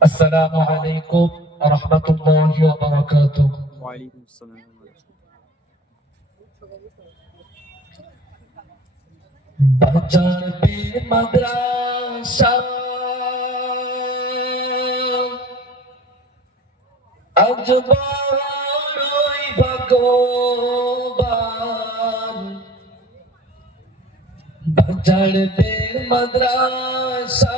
আসসালামু আলাইকুম ওয়া রাহমাতুল্লাহি ওয়া বারাকাতুহু। ওয়ালাইকুম আসসালাম। বাজার পে মাদ্রাসা আজ বড়ই ভাগ্যবান। বাজার পে মাদ্রাসা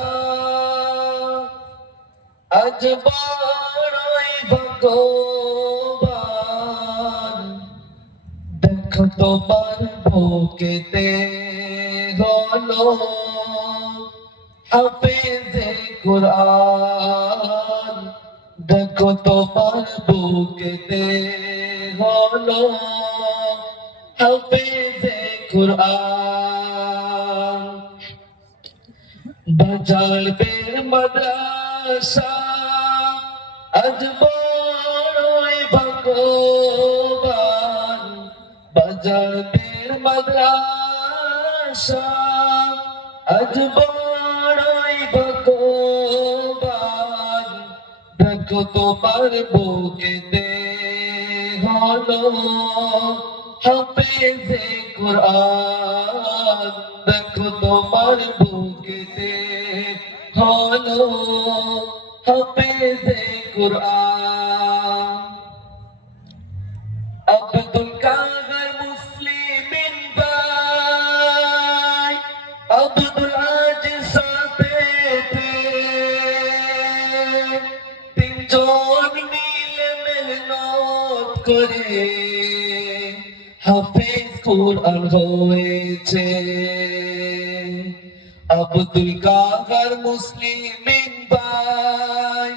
আজ বড়ই ভাগ্যবান। দেখো তোমার বুকেতে হলো হাফেজে কুরআন। দেখো তোমার বুকেতে হলো হাফেজে কুরআন। বাজার বের মাদ্রাসা আজ বড়ই ভাগ্যবান। বাজার বের মাদ্রাসা আজ বড়ই ভাগ্যবান। দেখো তোমার বুকেতে হলো হাফেজে কুরআন। দেখো তোমার বুকেতে হলো হাফেজে কুরআন। আব্দুল কাদের মুসলিমিন ভাই আব্দুল আজিজ সাথে थे। তিনজন মিলে মেহনত করে হাফেজ কুরআন হয়েছে। আব্দুল কাদের মুসলিমিন ভাই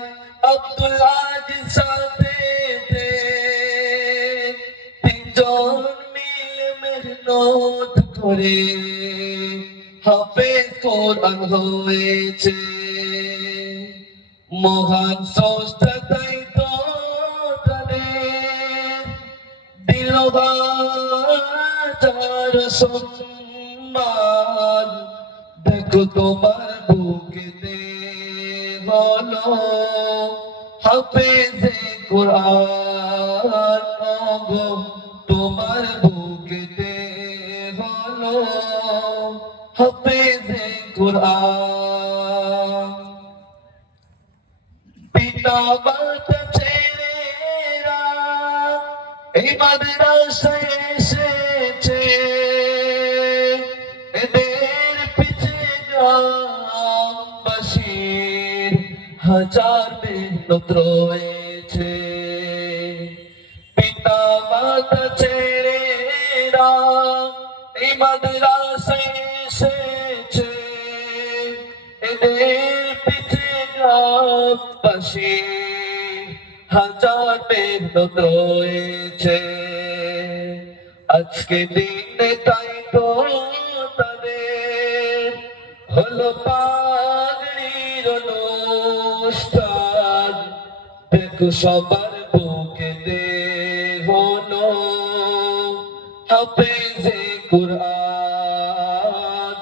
আব্দুল আজিজ সাথে थे। তিনজন মিলে মেহনত করে হাফেজ কুরআন হয়েছে। মহান স্রষ্টা তাই তো তাদের দিল হাজার সম্মান। দেখো তোমার বুকেতে হলো হাফেজে কুরআন। গো তোমার বুকেতে হলো হাফেজে কুরআন। পিতা মাতা ছেলেরা এই মাদ্রাসায় এসেছে। এদের পিছে গ্রামবাসীর হাজার মেহনত রয়েছে। পিতা মাতা ছেলেরা এই মাদ্রাসায় এসেছে। এদের পিছে গ্রামবাসী হাজার মেহনত রয়েছে। আজকে দিনে তাই তো তাদের হলো পাগড়ির অনুষ্ঠান। দেখো সবার বুকেতে হলো হাফেজে কুরআন।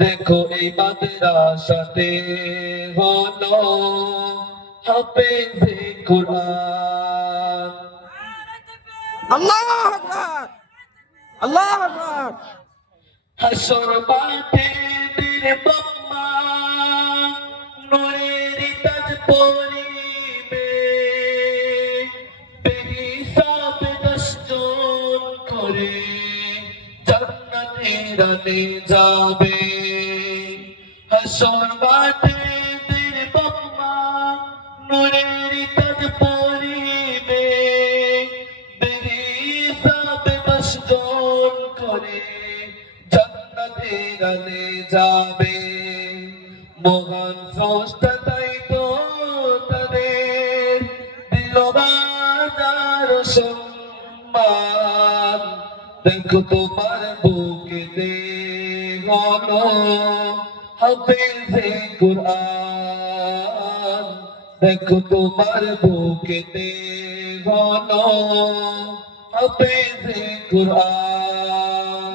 দেখো এই মাদ্রাসাতে হলো হাফেজে কুরআন। আল্লাহু আকবার, আল্লাহু আকবার। হাসর মাঠে বীর বাম্মা নূরের তাজ পরিবে। বেহিসাব 10 জন করে জান্নাতে রানে যাবে। হাসর মাঠে বীর বাম্মা নূরের তাজ পরিবে। বেহিসাব 10 জন করে জান্নাতে রানে যাবে। মহান স্রষ্টা তাই তো তাদের দিল হাজার সম্মান। দেখো তোমার বুকেতে হলো হাফেজে কুরআন। দেখো তোমার বুকেতে হলো হাফেজে কুরআন।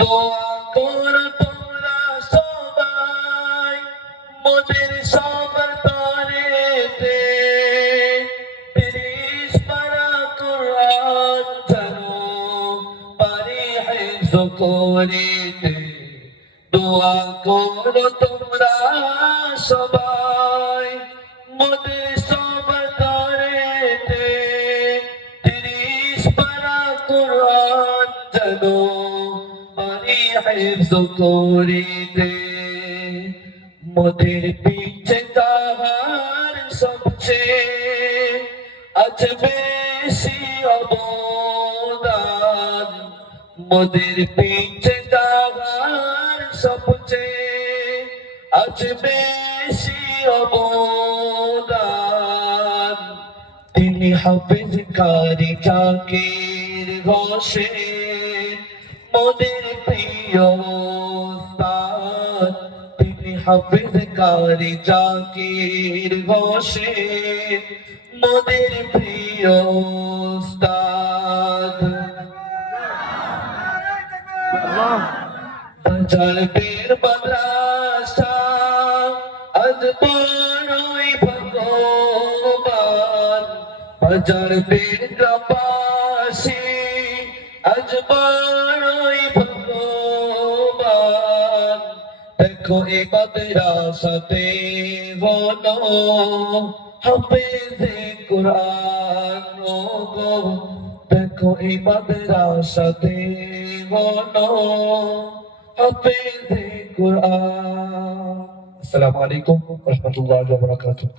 দোয়া করো তোমরা সবাই করিতে দোয়া করো তোমরা সবাই মোদের সব করেতে 30 পারা কোরআন জানো পারি হিফজ করিতে মোদের পিছে তাহার সবচেয়ে আজ বেশি অবদান মোদের পিছে তাহার সবচেয়ে আজ বেশি অবদান তিনি হাফিজ কারি জাকির হোসেন মোদের প্রিয় উস্তাদ তিনি হাফিজ কারি জাকির হোসেন মোদের প্রিয় উস্তাদ বাজার পীর মাদ্রাসা আজ বড়ই ভাগ্যবান বাজার পীর গ্রামবাসী আজ বড়ই ভাগ্যবান দেখো এই মাদ্রাসাতে হলো হাফেজে কোরআন গো দেখো এই মাদ্রাসাতে হলো হাফেজে কোরআন। আসসালামু আলাইকুম ওয়া রাহমাতুল্লাহি ওয়া বারাকাতুহু।